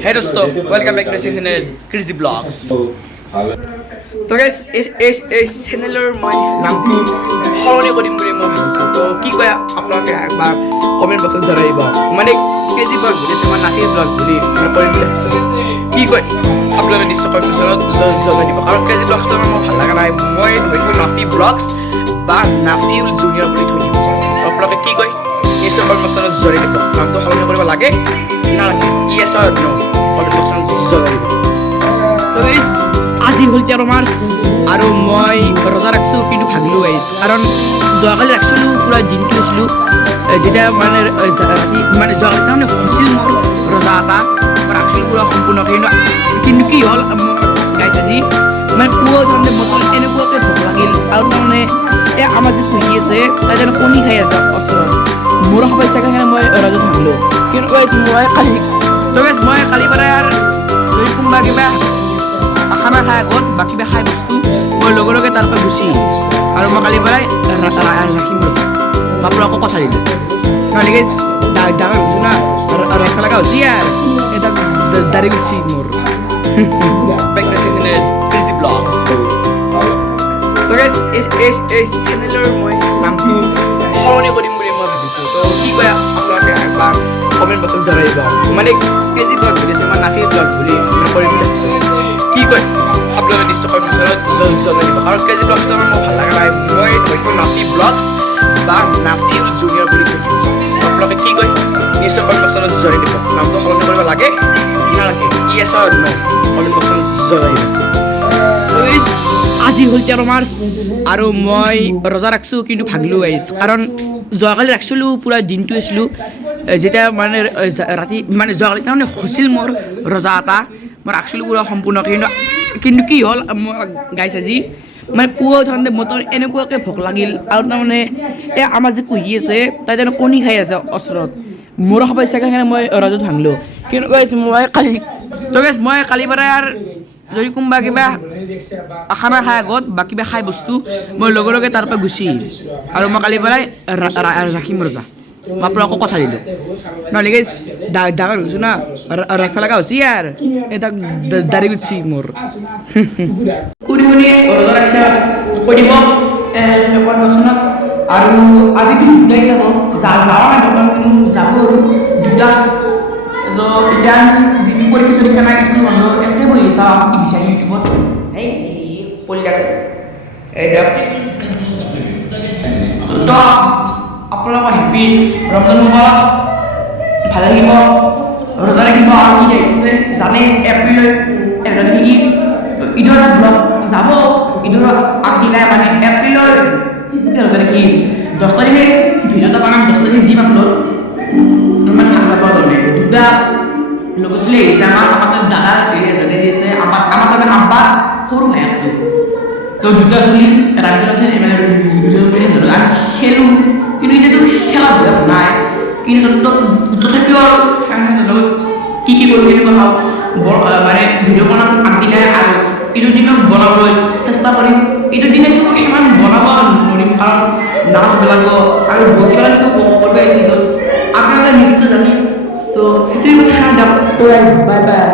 Hey दोस्तों, welcome back to my channel Crazy Vlogs। তো guys এই চ্যানেলৰ মই নামটো সলনি কৰিম বুলি মই ভাবিছোঁ। তো কি কয় আপোনালোকে একবাৰ কমেণ্ট বক্সত জনাই দিব। মানে কেজি ব্লগ বুলি আছে, মই নাচি ব্লগ বুলি মই কৰিম বুলি ভাবিছোঁ। কি কয় আপোনালোকে নিশ্চয় কমেণ্ট বক্সত জনাই দিব, কাৰণ কেজি ব্লগছটো মোৰ ভাল লগা নাই। মই ধৰিব নাফি ব্লগছ বা নাফিউল জুনিয়ৰ বুলি ধৰি দিব। আপোনালোকে কি কয় নিশ্চয় কমেণ্ট বক্সত জনাই দিব। নামটো সলনি কৰিব লাগে নালাগে, ইয়েছ অৰ নো কমেণ্ট বক্সত জনাই দিব। তো গাইস আজি হ'ল 13 মাৰ্চ আৰু মই ৰোজা ৰাখিছোঁ, কিন্তু ভাগিলোঁ গাইছ, কাৰণ যোৱাকালি ৰাখিছিলোঁ পুৰা দিনটো আছিলোঁ। যেতিয়া মানে ৰাতি মানে যোৱাকালি তাৰমানে হৈছিল মোৰ ৰোজা এটা ৰাখিছিলোঁ পুৰা সম্পূৰ্ণকৈ, কিন্তু কি হ'ল গাইছ আজি মানে পুৱা তাৰমানে বতৰ এনেকুৱাকৈ ভোক লাগিল, আৰু তাৰমানে এই আমাৰ যে পুহি আছে তাই যেন কণী খাই আছে ওচৰত মোৰ সমস্যাৰ কাৰণে মই ৰোজা ভাগিলোঁ। কিন্তু গাইছ মই কালি পৰা আৰু যদি কোনোবা কিবা খানা খাই আগত বা কিবা খাই বস্তু মই লগে লগে তাৰ পৰা গুচি, আৰু মই কালি পৰাই ৰাখিম ৰোজা। মই আপোনালোকক কথা দিলোঁ নহ'লে ডাঙৰ হৈছোঁ না, ৰাখিব লগা হৈছে আৰু এটা দাড়ি গুচি মোৰ ক্ৰেজি ব্লগ। তো গাইছ এই চেনেলৰ মই নামটো সলনি কৰিম বুলি মই ভাবিছোঁ। তো কি কয় আপোনালোকে একবাৰ কমেণ্ট বক্সত জনাই দিব। মানে কেজি ব্লগ বুলি আছে, মই নাফি ব্লগ বুলি মই কৰিম বুলি ভাবিছোঁ। কি কয় আপোনালোকে নিশ্চয় কমেণ্ট বক্সত জনাই দিব, কাৰণ কেজি ব্লগছটো মোৰ ভাল লগা নাই। মই হয়তো নাফি ব্লগছ বা নাফিউল জুনিয়ৰ বুলি ধৰি দিছোঁ। আপোনালোকে কি কয় নিশ্চয় কমেণ্ট বক্সত জনাই দিব। নামটো সলনি কৰিব লাগে নালাগে, ইয়েছ অৰ নো কমেণ্ট বক্সত জনাই দিব। আজি হ'ল 13 মাৰ্চ আৰু মই ৰোজা ৰাখিছোঁ, কিন্তু ভাগিলোঁ গাইছ, কাৰণ যোৱাকালি ৰাখিছিলোঁ পুৰা দিনটো আছিলোঁ। যেতিয়া মানে ৰাতি মানে যোৱাকালি তাৰমানে হৈছিল মোৰ ৰোজা এটা মই ৰাখিছিলোঁ পুৰা সম্পূৰ্ণকৈ, কিন্তু কি হ'ল গাইছ আজি মানে পুৱা তাৰমানে বতৰ এনেকুৱাকৈ ভোক লাগিল, আৰু তাৰমানে এই আমাৰ যে পুহি আছে তাই যেন কণী খাই আছে ওচৰত মোৰ সমস্যাৰ কাৰণে মই ৰোজা ভাঙিলোঁ। কিন্তু গাইছ মই কালি পৰা আৰু যদি কোনোবা কিবা খানা খাই আগত বা কিবা খাই বস্তু মই লগে লগে তাৰ পৰা গুচি, আৰু মই কালি পৰাই ৰাখিম ৰোজা। মই আপোনালোকক কথা দিলোঁ নহ'লে গাইছ ডাঙৰ হৈছোঁ না, ৰাখিব লগা হৈছে আৰু এটা দাড়ি গুচি মোৰ কোনে ৰোজা ৰাখিছে কৈ দিব কমেণ্ট। আৰু আজি কিন্তু দুটাই যাব যাওঁ নাই বৰ্তমান, কিন্তু যাব আৰু দুটা। তো এতিয়া যিটো পৰীক্ষা চৰীক্ষা নাই স্কুল বন্ধ, এতে বহি চাওঁ কি বিচাৰি ইউটিউবত এই পলিটাকে এই যাওক। তো আপোনালোকৰ হেপী ৰমজান মুবাৰক, ভালে থাকিব, ৰোজা ৰাখিব। আৰু কি আহিছে জানে এপ্ৰিলৰ 11 তাৰিখে ঈদৰ এটা ব্লগ যাব, ঈদৰ আগদিনাই মানে এপ্ৰিলৰ 11 তাৰিখে 10 তাৰিখে ভিডিঅ' এটা বনাম, 10 তাৰিখে দিম আপলোড। ইমান ভাল নাপাওঁ তাৰমানে দুটা ল'ৰা ছোৱালী আহিছে আমাৰ দাদা এজনে দিছে আমাৰ তাৰমানে আব্বা সৰু ভাইকটো। তো দুটা ছোৱালী ৰাতিপুৱা আমি খেলোঁ, কিন্তু এতিয়াতো খেলা বয়স নাই, কিন্তু তথাপিও কি কৰোঁ কেনেকুৱা খাওঁ মানে ভিডিঅ' বনাম আগদিনাই, আৰু এইটো দিনত বনাবলৈ চেষ্টা কৰিম। এইটো দিনতো সিমান বনাব নোৱাৰিম, কাৰণ নাচ পেলাব আৰু বকিবাৰটো কৰিব আহিছে ঈদত আপোনালোকে নিশ্চয় জানে। তো সেইটোৱে কথা, বাই বাই।